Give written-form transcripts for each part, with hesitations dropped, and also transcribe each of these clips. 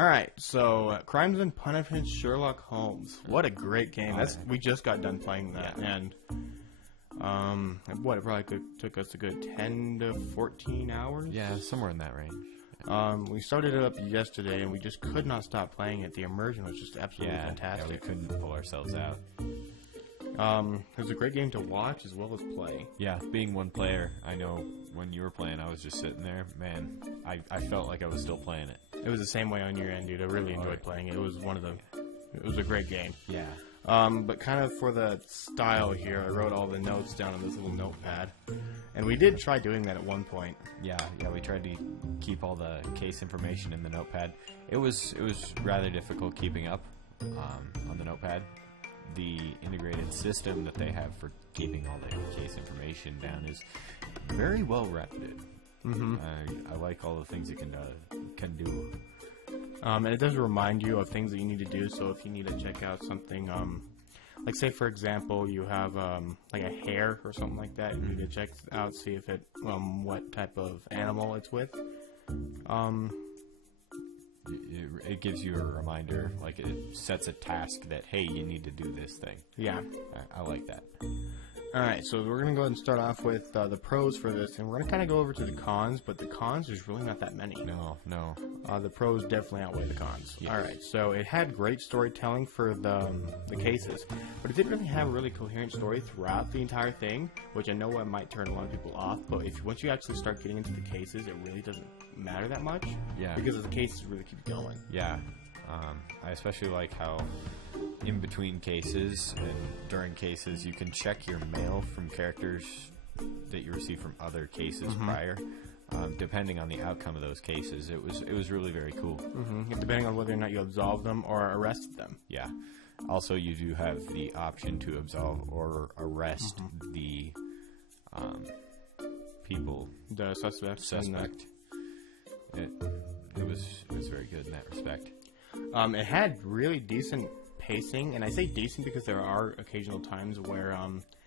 Alright, so Crimes and Punishments Sherlock Holmes. What a great game. We just got done playing that, and it probably took us a good 10 to 14 hours? Yeah, somewhere in that range. We started it up yesterday, and we just could not stop playing it. The immersion was just absolutely fantastic. Yeah, we couldn't pull ourselves out. It was a great game to watch as well as play. Yeah, being one player, I know when you were playing, I was just sitting there. Man, I felt like I was still playing it. It was the same way on your end, dude. I really enjoyed playing it. It was it was a great game. Yeah. But kind of for the style here, I wrote all the notes down on this little notepad. And we did try doing that at one point. Yeah, we tried to keep all the case information in the notepad. It was rather difficult keeping up on the notepad. The integrated system that they have for keeping all the case information down is very well rounded. Mm-hmm. I like all the things it can do. And it does remind you of things that you need to do. So if you need to check out something, like say for example, you have like a hair or something like that, you need to check out, see if it what type of animal it's with. It gives you a reminder, like it sets a task that, hey, you need to do this thing. Yeah. I like that. Alright, so we're going to go ahead and start off with the pros for this, and we're going to kind of go over to the cons, but the cons, there's really not that many. No. The pros definitely outweigh the cons. Yes. Alright, so it had great storytelling for the cases, but it didn't really have a really coherent story throughout the entire thing, which I know might turn a lot of people off, but once you actually start getting into the cases, it really doesn't matter that much. Yeah. Because the cases really keep going. Yeah. I especially like how in between cases and during cases you can check your mail from characters that you receive from other cases prior. Depending on the outcome of those cases, it was really very cool. Depending on whether or not you absolve them or arrest them. Yeah. Also, you do have the option to absolve or arrest the people. The suspect. It was very good in that respect. It had really decent pacing, and I say decent because there are occasional times where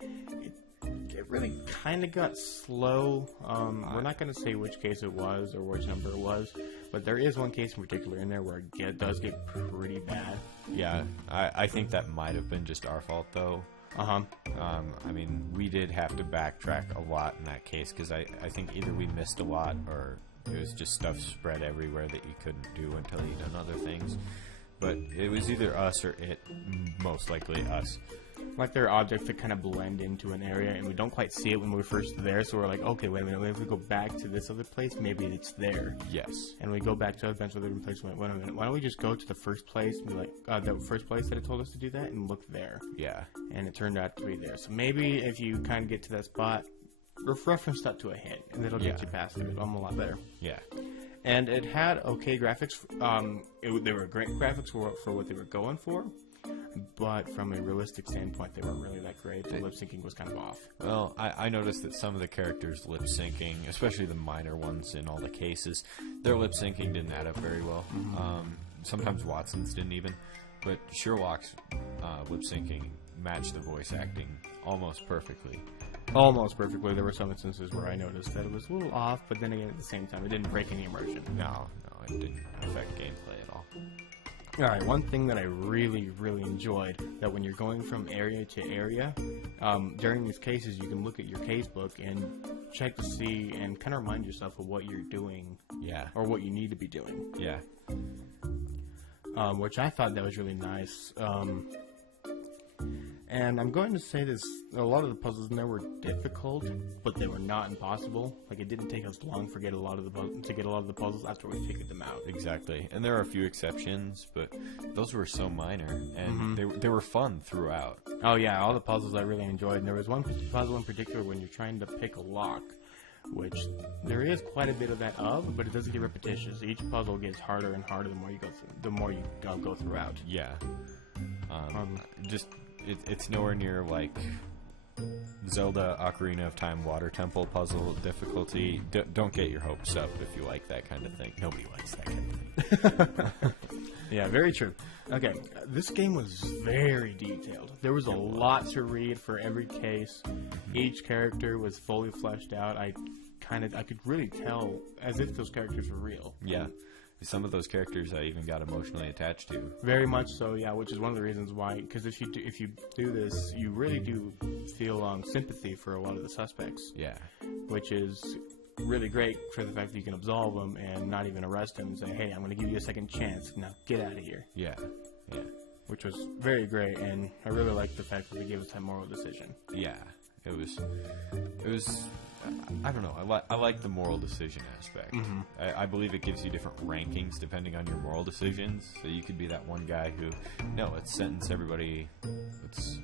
it really kind of got slow. We're not going to say which case it was or which number it was, but there is one case in particular in there where it does get pretty bad. Yeah, I think that might have been just our fault, though. I mean, we did have to backtrack a lot in that case because I think either we missed a lot or it was just stuff spread everywhere that you couldn't do until you'd done other things. But it was either us or it, most likely us. Like there are objects that kind of blend into an area and we don't quite see it when we're first there, so we're like, okay, wait a minute, if we go back to this other place, maybe it's there. Yes. And we go back to a bunch of different places, wait a minute, why don't we just go to the first place, and be like, the first place that it told us to do that, and look there. Yeah. And it turned out to be there. So maybe if you kind of get to that spot, reference that to a hint, and it'll get you past it. I'm a lot better. Yeah. And it had okay graphics. They were great graphics for what they were going for, but from a realistic standpoint, they weren't really that great. The lip syncing was kind of off. Well, I noticed that some of the characters' lip syncing, especially the minor ones in all the cases, their lip syncing didn't add up very well. Sometimes Watson's didn't even, but Sherlock's lip syncing matched the voice acting almost perfectly. Almost perfectly. There were some instances where I noticed that it was a little off, but then again, at the same time, it didn't break any immersion. No, it didn't affect gameplay at all. Alright, one thing that I really, really enjoyed, that when you're going from area to area, during these cases, you can look at your casebook and check to see and kind of remind yourself of what you're doing. Yeah. Or what you need to be doing. Yeah. Which I thought that was really nice. And I'm going to say this, a lot of the puzzles in there were difficult, but they were not impossible. Like, it didn't take us long to get a lot of the puzzles after we figured them out. Exactly. And there are a few exceptions, but those were so minor, and they were fun throughout. Oh yeah, all the puzzles I really enjoyed. And there was one puzzle in particular when you're trying to pick a lock, which there is quite a bit of that but it doesn't get repetitious. Each puzzle gets harder and harder the more you go throughout. Yeah. It's nowhere near like Zelda Ocarina of Time Water Temple puzzle difficulty. Don't get your hopes up if you like that kind of thing. Nobody likes that kind of thing. Yeah, very true. Okay, this game was very detailed. There was a lot to read for every case. Each character was fully fleshed out. I could really tell as if those characters were real. Yeah. some of those characters I even got emotionally attached to. Very much so, yeah. Which is one of the reasons why. Because if you do this, you really do feel sympathy for a lot of the suspects. Yeah. Which is really great for the fact that you can absolve them and not even arrest them and say, hey, I'm going to give you a second chance. Now get out of here. Yeah. Yeah. Which was very great, and I really liked the fact that they gave us that moral decision. Yeah. It was. I don't know. I like the moral decision aspect. Mm-hmm. I believe it gives you different rankings depending on your moral decisions. So you could be that one guy who, no, let's sentence everybody, let's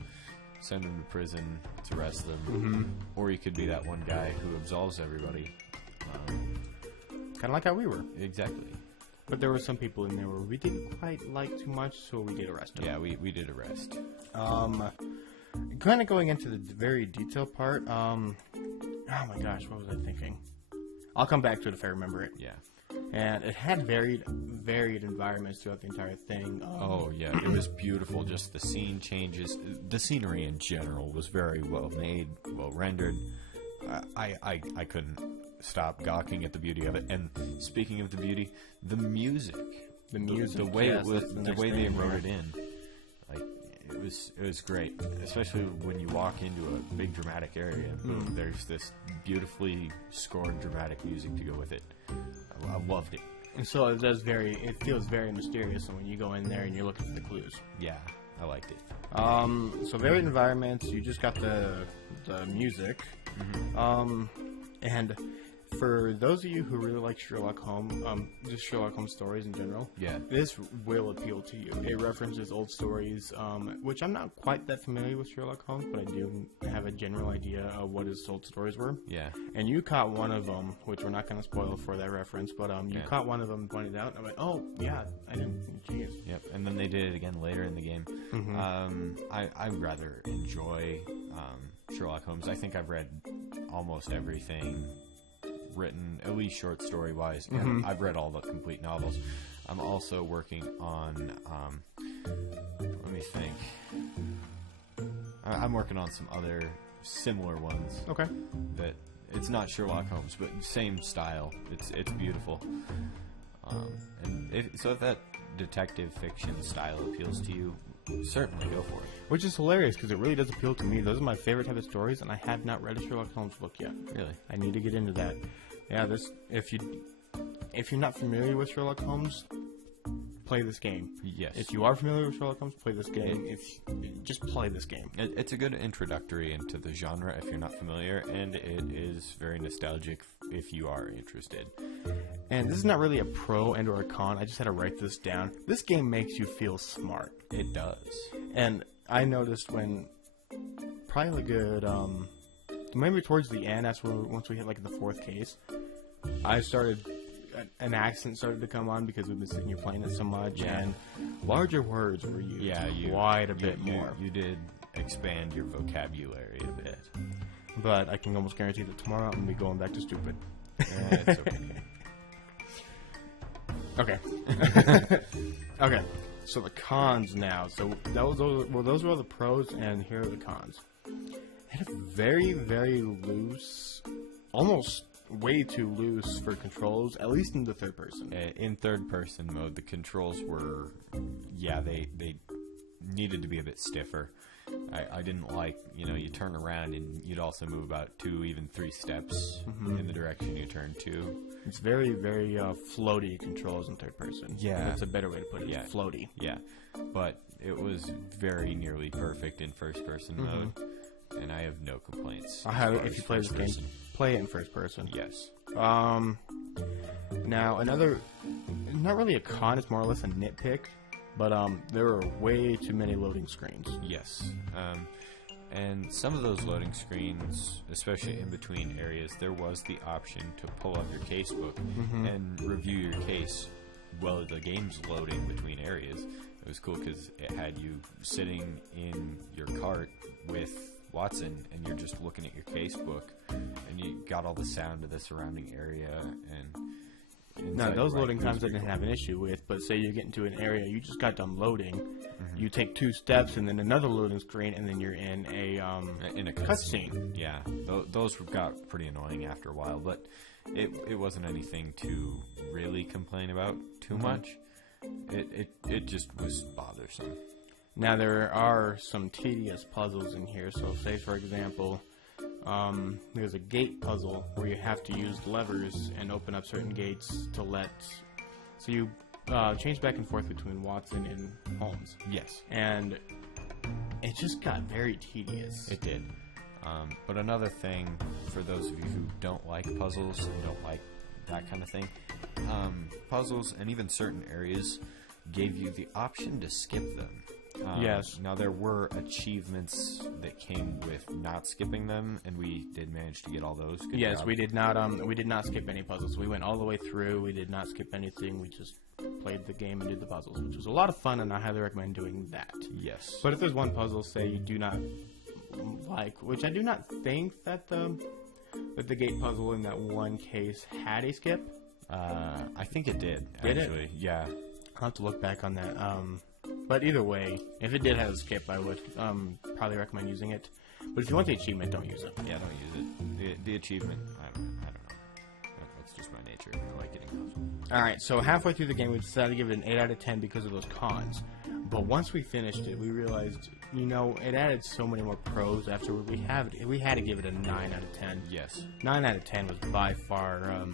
send them to prison, let's arrest them. Mm-hmm. Or you could be that one guy who absolves everybody. Kind of like how we were. Exactly. But there were some people in there where we didn't quite like too much, so we did arrest them. Yeah, we did arrest. Kind of going into the very detailed part, oh my gosh, what was I thinking? I'll come back to it if I remember it. Yeah. And it had varied environments throughout the entire thing. Oh, yeah, it was beautiful. Just the scene changes. The scenery in general was very well made, well rendered. I couldn't stop gawking at the beauty of it. And speaking of the beauty, the music. The way yes, it was, the way they wrote it in. Like, it was great, especially when you walk into a big dramatic area and boom, there's this beautifully scored dramatic music to go with it. I loved it. And so it feels very mysterious when you go in there and you're looking for the clues. Yeah, I liked it. So varied environments, you just got the music. Mm-hmm. And for those of you who really like Sherlock Holmes, just Sherlock Holmes stories in general, yeah, this will appeal to you. It references old stories, which I'm not quite that familiar with Sherlock Holmes, but I do have a general idea of what his old stories were. Yeah. And you caught one of them, which we're not going to spoil for that reference, but you caught one of them and pointed out. I went, oh, yeah, I didn't. Jeez. Yep, and then they did it again later in the game. Mm-hmm. I rather enjoy Sherlock Holmes. I think I've read almost everything written, at least short story wise, and I've read all the complete novels. I'm also working on let me think. I'm working on some other similar ones. Okay. That it's not Sherlock Holmes, but same style. It's beautiful. So if that detective fiction style appeals to you, certainly go for it. Which is hilarious because it really does appeal to me. Those are my favorite type of stories, and I have not read a Sherlock Holmes book yet. Really? I need to get into that. Yeah, if you're not familiar with Sherlock Holmes, play this game. Yes. If you are familiar with Sherlock Holmes, play this game. Just play this game. It's a good introductory into the genre if you're not familiar, and it is very nostalgic if you are interested. And this is not really a pro and or a con. I just had to write this down. This game makes you feel smart. It does. And I noticed when probably a good maybe towards the end, once we hit like the fourth case, I started an accent started to come on because we've been sitting here playing it so much, and larger words were used. Yeah, quite a bit more. You did expand your vocabulary a bit. But I can almost guarantee that tomorrow I'm going to be going back to stupid. It's okay. Okay. Okay. So the cons now. So those were all the pros, and here are the cons. It had a very, very loose, almost way too loose for controls, at least in the third person. In third person mode, the controls were, they needed to be a bit stiffer. I didn't like, you turn around and you'd also move about 2, even 3 steps in the direction you turn to. It's very, very floaty controls in third person. Yeah. That's a better way to put it. Yeah. Floaty. Yeah. But it was very nearly perfect in first person mode, and I have no complaints. If you play this game, play it in first person. Yes. Now, another, not really a con, it's more or less a nitpick, but there are way too many loading screens. Yes. And some of those loading screens, especially in between areas, there was the option to pull up your casebook and review your case while the game's loading between areas. It was cool because it had you sitting in your cart with Watson, and you're just looking at your casebook, and you got all the sound of the surrounding area. And now, those loading times I didn't have an issue with, but say you get into an area, you just got done loading, you take 2 steps, and then another loading screen, and then you're in a cutscene. Yeah, those got pretty annoying after a while, but it wasn't anything to really complain about too much. It just was bothersome. Now, there are some tedious puzzles in here. So, say, for example, there's a gate puzzle where you have to use levers and open up certain gates to let... So you change back and forth between Watson and Holmes. Yes. And it just got very tedious. It did. But another thing, for those of you who don't like puzzles and don't like that kind of thing, puzzles and even certain areas gave you the option to skip them. Yes. Now, there were achievements that came with not skipping them, and we did manage to get all those. Good Yes, job. we did not skip any puzzles. We went all the way through. We did not skip anything. We just played the game and did the puzzles, which was a lot of fun, and I highly recommend doing that. Yes. But if there's one puzzle, say, you do not like, which I do not think that the gate puzzle in that one case had a skip. I think it did, Did it? actually. Yeah. I'll have to look back on that. But either way, if it did have a skip, I would probably recommend using it. But if you want the achievement, don't use it. Yeah, don't use it. The achievement, I don't know. That's just my nature. I like getting those. Alright, so halfway through the game, we decided to give it an 8 out of 10 because of those cons. But once we finished it, we realized, it added so many more pros afterward. We had to give it a 9 out of 10. Yes. 9 out of 10 was by far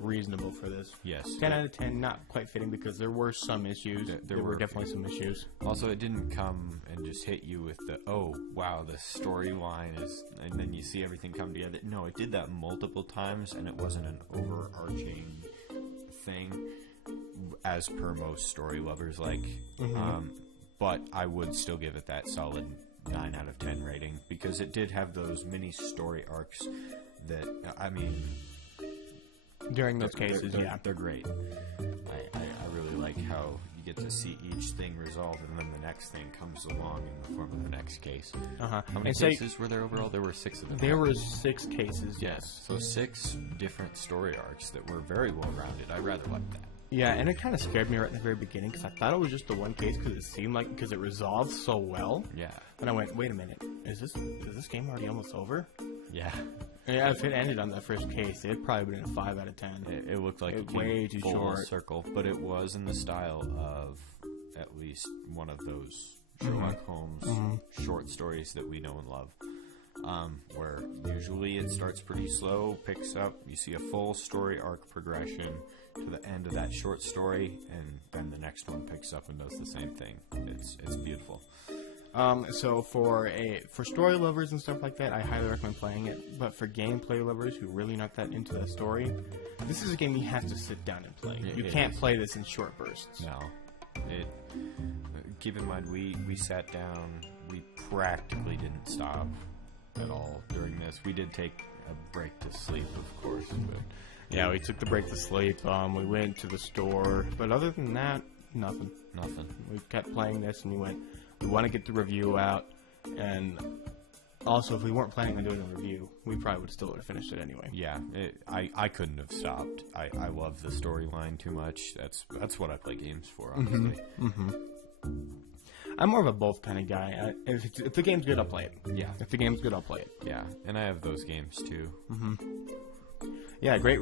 reasonable for this. Yes. 10 out of 10, not quite fitting because there were some issues. There were definitely some issues. Also, it didn't come and just hit you with the, oh, wow, the storyline is, and then you see everything come together. No, it did that multiple times, and it wasn't an overarching thing, as per most story lovers like. But I would still give it that solid 9 out of 10 rating, because it did have those mini story arcs that, I mean... During those cases, they're great. I really like how you get to see each thing resolved, and then the next thing comes along in the form of the next case. Uh-huh. How many cases were there overall? There were 6 of them. There were 6 cases, yes. So 6 different story arcs that were very well rounded. I rather liked that. Yeah, and it kind of scared me right in the very beginning because I thought it was just the one case because it seemed like because it resolved so well. Yeah. And I went, wait a minute, is this game already almost over? Yeah. Yeah, if it ended on that first case, it'd probably been a 5 out of 10. It looked like it came way too full short. circle, but it was in the style of at least one of those Sherlock Holmes short stories that we know and love. Where usually it starts pretty slow, picks up, you see a full story arc progression to the end of that short story, and then the next one picks up and does the same thing. It's beautiful. So for story lovers and stuff like that, I highly recommend playing it. But for gameplay lovers who really not that into the story, this is a game you have to sit down and play. You can't play this in short bursts. No. Keep in mind, we sat down, we practically didn't stop at all during this. We did take a break to sleep, of course. But yeah, we took the break to sleep. We went to the store. But other than that, nothing. Nothing. We kept playing this, and we want to get the review out. And also, if we weren't planning on doing a review, we probably would still have finished it anyway. Yeah, I couldn't have stopped. I love the storyline too much. That's what I play games for, honestly. I'm more of a both kind of guy. If the game's good, I'll play it. Yeah. If the game's good, I'll play it. Yeah, and I have those games too. Yeah, great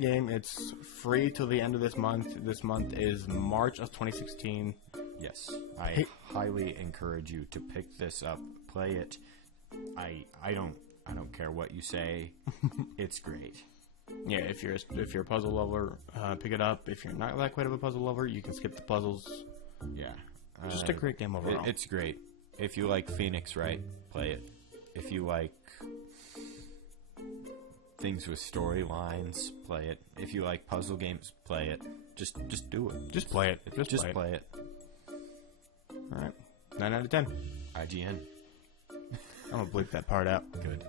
game. It's free till the end of this month. This month is March of 2016. Yes, I highly encourage you to pick this up, play it. I don't care what you say. It's great. Yeah, if you're a puzzle lover, pick it up. If you're not that quite of a puzzle lover, you can skip the puzzles. Yeah, just a great game overall. It's great. If you like Phoenix Wright, play it. If you like things with storylines, play it. If you like puzzle games, play it. Just do it. Just play it. Just play it. All right, 9 out of 10. IGN. I'm gonna bleep that part out. Good.